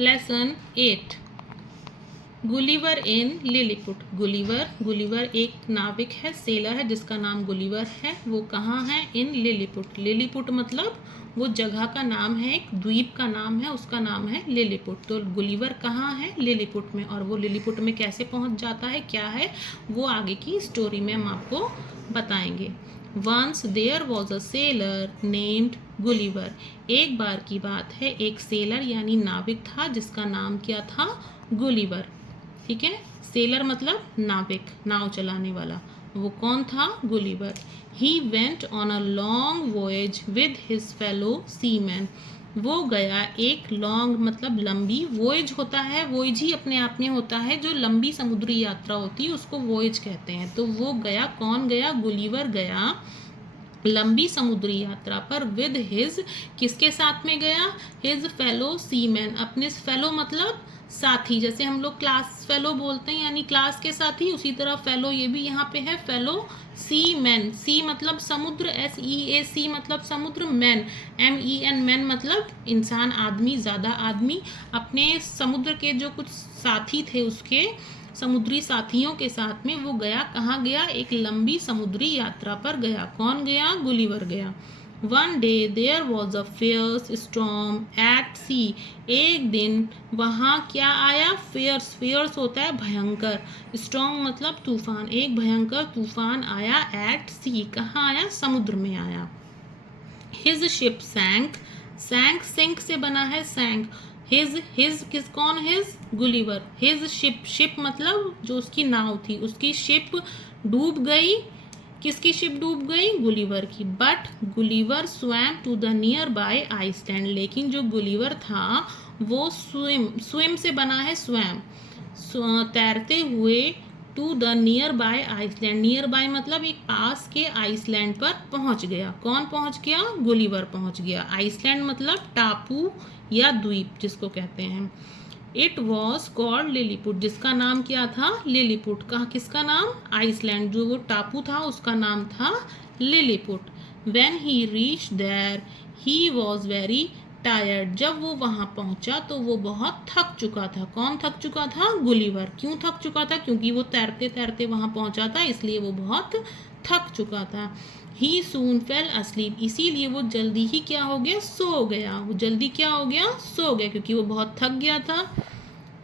Lesson 8 Gulliver इन Lilliput. Gulliver एक नाविक है, सेलर है जिसका नाम गुलिवर है। वो कहाँ है? इन लिलीपुट। लिलीपुट मतलब वो जगह का नाम है, एक द्वीप का नाम है, उसका नाम है लिलीपुट। तो गुलिवर कहाँ है? लिलीपुट में। और वो लिलीपुट में कैसे पहुंच जाता है, क्या है, वो आगे की स्टोरी में हम आपको बताएंगे। Once there was a sailor named Gulliver. एक बार की बात है, एक सेलर यानी नाविक था जिसका नाम क्या था? गुलिवर। ठीक है, सेलर मतलब नाविक, नाव चलाने वाला। वो कौन था? Gulliver. He went on a long voyage with his fellow seaman. वो गया एक लॉन्ग मतलब लंबी, वॉयज होता है, वॉयज ही अपने आप में होता है, जो लंबी समुद्री यात्रा होती है उसको वॉयज कहते हैं। तो वो गया, कौन गया? गुलिवर गया लंबी समुद्री यात्रा पर विद हिज, किसके साथ में गया? His fellow seaman. अपने फेलो मतलब साथी, जैसे हम लोग क्लास फेलो बोलते हैं यानी क्लास के साथी, उसी तरह फेलो ये भी यहाँ पे है फेलो सी मैन। सी मतलब समुद्र, SEAC मतलब समुद्र, मैन MEN मैन मतलब इंसान, आदमी, ज़्यादा आदमी। अपने समुद्र के जो कुछ साथी थे उसके समुद्री साथियों के साथ में वो गया। कहाँ गया? एक लंबी समुद्री यात्रा पर गया। कौन गया? गुलिवर गया। One day there was a fierce storm at sea. एक दिन वहाँ क्या आया? फियर्स होता है भयंकर, स्टॉर्म मतलब तूफान। एक भयंकर तूफान आया एट सी, कहाँ आया? समुद्र में आया। हिज शिप सैंक, सिंक से बना है सैंक। हिज किस, कौन? His Gulliver. हिज शिप मतलब जो उसकी नाव थी, उसकी शिप डूब गई। किसकी शिप डूब गई? गुलिवर की। But Gulliver swam to the near by island. लेकिन जो गुलिवर था वो स्विम से बना है स्वैम, तैरते हुए to the near by island. Near by मतलब एक पास के आइसलैंड पर पहुंच गया। कौन पहुंच गया? गुलिवर पहुंच गया। आइसलैंड मतलब टापू या द्वीप जिसको कहते हैं। इट वॉज कॉल्ड लिलीपुट, जिसका नाम क्या था? लिलीपुट। कहाँ, किसका नाम? आइसलैंड, जो वो टापू था उसका नाम था Lilliput. When he reach there he was very tired. जब वो वहाँ पहुँचा तो वो बहुत थक चुका था। कौन थक चुका था? गुलिवर। क्यों थक चुका था? क्योंकि वो तैरते तैरते वहाँ पहुँचा था, इसलिए वो बहुत थक चुका था। ही सून फेल अस्लीप, इसीलिए वो जल्दी ही क्या हो गया? सो गया। वो जल्दी क्या हो गया? सो गया, क्योंकि वो बहुत थक गया था।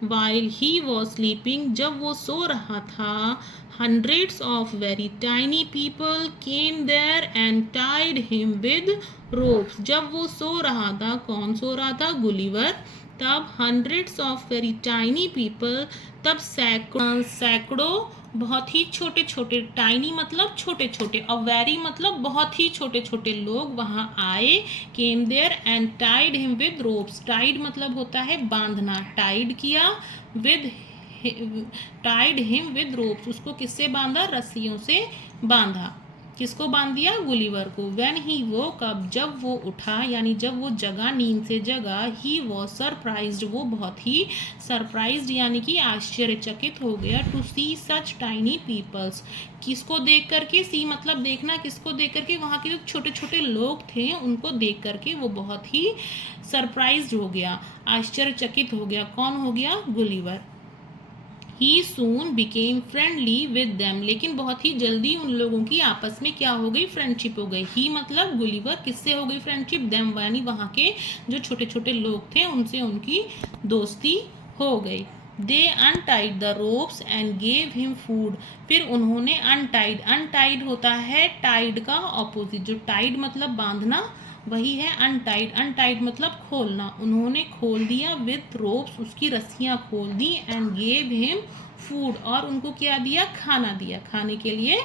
While he was sleeping, जब वो सो रहा था, hundreds of very tiny people came there and tied him with ropes. जब वो सो रहा था, कौन सो रहा था? गुलिवर। तब hundreds of very tiny people, तब सैकड़ों बहुत ही छोटे छोटे, टाइनी मतलब छोटे छोटे, और वेरी मतलब बहुत ही छोटे छोटे लोग वहाँ आए। Came there and tied him with ropes. Tied मतलब होता है बांधना, टाइड किया, with tied him with ropes, उसको किससे बांधा? रस्सियों से बांधा। किसको बांध दिया? गुलिवर को। व्हेन ही वोक अप, जब वो उठा यानी जब वो जगा, नींद से जगा, ही वॉज सरप्राइज्ड, वो बहुत ही सरप्राइज्ड यानी कि आश्चर्यचकित हो गया, to see such tiny peoples. किसको देख करके? सी मतलब देखना, किसको देख करके? वहाँ के जो छोटे छोटे लोग थे उनको देख करके वो बहुत ही सरप्राइज्ड हो गया, आश्चर्यचकित हो गया। कौन हो गया? Gulliver. He soon became friendly with them, लेकिन बहुत ही जल्दी उन लोगों की आपस में क्या हो गई? फ्रेंडशिप हो गई। ही मतलब गुलिवर, किससे हो गई फ्रेंडशिप? देम यानी वहाँ के जो छोटे छोटे लोग थे उनसे उनकी दोस्ती हो गई। They untied the ropes and gave him food, फिर उन्होंने अनटाइड होता है टाइड का ऑपोजिट, जो टाइड मतलब बांधना वही है अनटाइड मतलब खोलना। उन्होंने खोल दिया विथ रोप्स, उसकी रस्सियाँ खोल दी, एंड गेव हिम फूड, और उनको क्या दिया? खाना दिया, खाने के लिए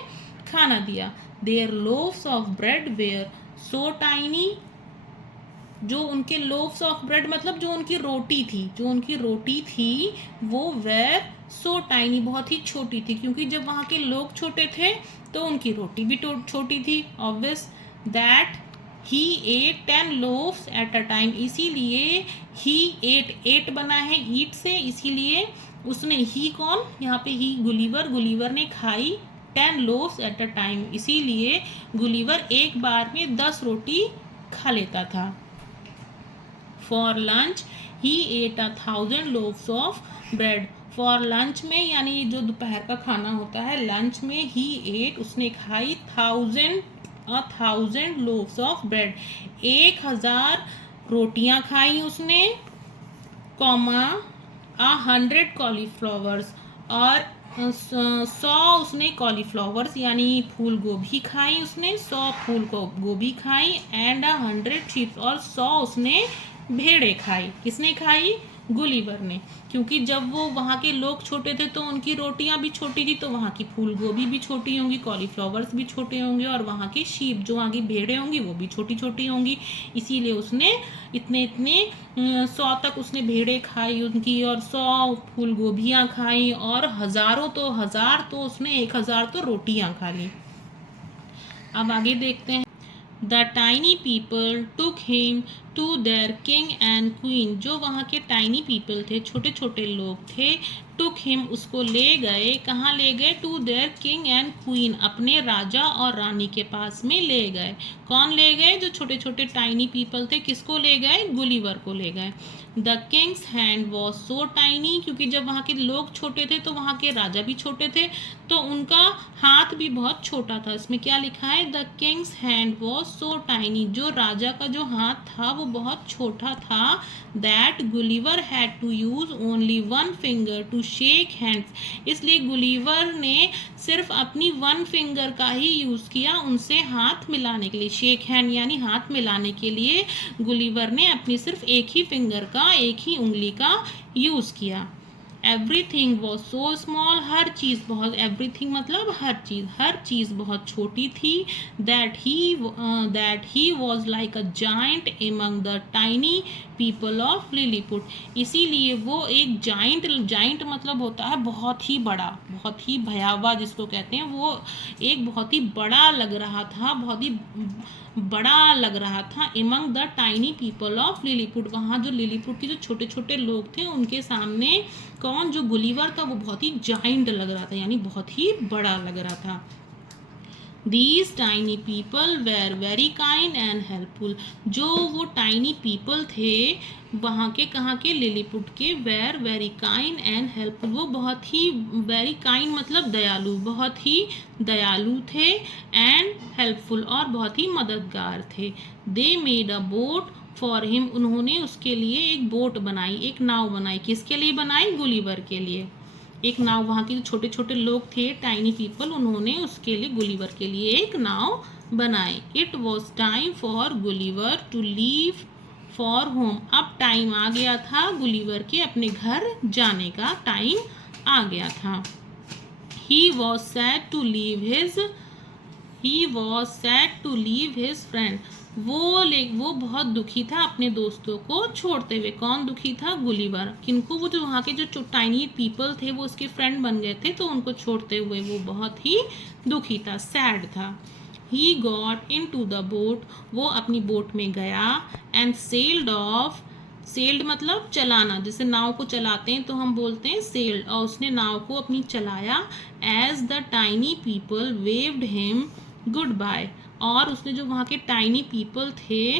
खाना दिया। There loaves of bread were so tiny, जो उनके लोव्स ऑफ ब्रेड मतलब जो उनकी रोटी थी वो वेर सो टाइनी, बहुत ही छोटी थी, क्योंकि जब वहाँ के लोग छोटे थे तो उनकी रोटी भी छोटी थी। Obvious that he ate 10 loaves at a time, इसीलिए ही एट बना है ईट से, इसीलिए उसने, ही कौन? यहाँ पे ही गुलिवर ने खाई 10 लोव्स एट अ टाइम, इसीलिए गुलिवर एक बार में 10 रोटी खा लेता था। For lunch he ate 1,000 loaves of bread for lunch में, यानी जो दोपहर का खाना होता है लंच में, ही एट उसने खाई 1,000 loaves ऑफ ब्रेड 1,000 रोटियां खाई उसने, कॉमा 100 कॉलीफ्लावर्स और 100 उसने कॉलीफ्लावर्स यानी फूल गोभी खाई उसने, 100 फूल को गोभी खाई, एंड 100 शीप और 100 उसने भेड़ें खाई। किसने खाई? गुलिवर ने, क्योंकि जब वो वहाँ के लोग छोटे थे तो उनकी रोटियां भी छोटी थी, तो वहाँ की फूल गोभी भी छोटी होंगी, कॉलीफ्लावर्स भी छोटे होंगे, और वहाँ की शीप जो वहाँ की भेड़ें होंगी वो भी छोटी छोटी होंगी। इसीलिए उसने इतने 100 तक उसने भेड़ें खाई उनकी, और 100 फूल गोभियाँ खाई, और हजार तो उसने 1,000 तो रोटियाँ खा ली। अब आगे देखते हैं। The tiny people took him to their king and queen। जो वहाँ के tiny people थे, छोटे छोटे लोग थे, took him उसको ले गए, कहाँ ले गए? To their king and queen, अपने राजा और रानी के पास में ले गए। कौन ले गए? जो छोटे छोटे tiny people थे, किसको ले गए? गुलिवर को ले गए। The king's hand was so tiny, क्योंकि जब वहाँ के लोग छोटे थे तो वहाँ के राजा भी छोटे थे, तो उनका हाथ भी बहुत छोटा था। इसमें क्या लिखा है? The Kings hand was so tiny, जो राजा का जो हाथ था वो बहुत छोटा था। That Gulliver had to use only 1 finger to shake hands, इसलिए गुलिवर ने सिर्फ अपनी 1 फिंगर का ही यूज किया उनसे हाथ मिलाने के लिए। शेक हैंड यानी हाथ मिलाने के लिए गुलिवर ने अपनी सिर्फ एक ही फिंगर का, एक ही उंगली का यूज किया। एवरीथिंग वॉज सो स्मॉल, हर चीज़ बहुत, एवरीथिंग मतलब हर चीज़ बहुत छोटी थी। That he was like a giant among the tiny people of Lilliput, इसीलिए वो एक जाइंट मतलब होता है बहुत ही बड़ा, बहुत ही भयावह जिसको कहते हैं, वो एक बहुत ही बड़ा लग रहा था, बहुत ही बड़ा लग रहा था। Among the tiny people of Lilliput, वहाँ जो लिलीपुट के जो छोटे छोटे लोग थे उनके सामने कौन? जो गुलिवर था वो बहुत ही जाइंट लग रहा था, यानी बहुत ही बड़ा लग रहा था। These tiny people were very kind and helpful, जो वो tiny people थे वहाँ के, कहाँ के? लिलीपुट के, were very kind and helpful, वो बहुत ही, very kind मतलब दयालु, बहुत ही दयालु थे, and helpful और बहुत ही मददगार थे। They made a boat for him, उन्होंने उसके लिए एक बोट बनाई, एक नाव बनाई। किसके लिए बनाई? गुलिवर के लिए एक नाव। वहाँ के जो छोटे छोटे लोग थे टाइनी पीपल, उन्होंने उसके लिए, गुलिवर के लिए एक नाव बनाई। It was time for Gulliver to leave for home, अब टाइम आ गया था गुलिवर के अपने घर जाने का टाइम आ गया था। He was sad to leave his friend, वो बहुत दुखी था अपने दोस्तों को छोड़ते हुए। कौन दुखी था? गुलिवर। किनको? वो जो वहाँ के जो टाइनी पीपल थे वो उसके फ्रेंड बन गए थे, तो उनको छोड़ते हुए वो बहुत ही दुखी था, सैड था। He got in to the boat, वो अपनी बोट में गया, एंड सेल्ड ऑफ, सेल्ड मतलब चलाना, जैसे नाव को चलाते हैं तो हम बोलते हैं सेल्ड, और उसने नाव को अपनी चलाया। As the tiny people waved him good bye, और उसने जो वहाँ के टाइनी पीपल थे,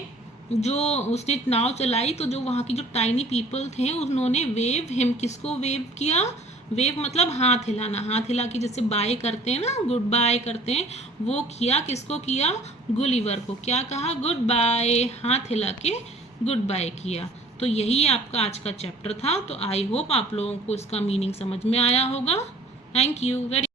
जो उसने नाव चलाई तो जो वहाँ की जो टाइनी पीपल थे उन्होंने वेव हिम, किसको वेव किया? वेव मतलब हाथ हिलाना, हाथ हिला के जैसे बाय करते हैं ना, गुड बाय करते हैं, वो किया। किसको किया? गुलिवर को। क्या कहा? गुड बाय, हाथ हिला के गुड बाय किया। तो यही आपका आज का चैप्टर था। तो आई होप आप लोगों को इसका मीनिंग समझ में आया होगा। Thank you very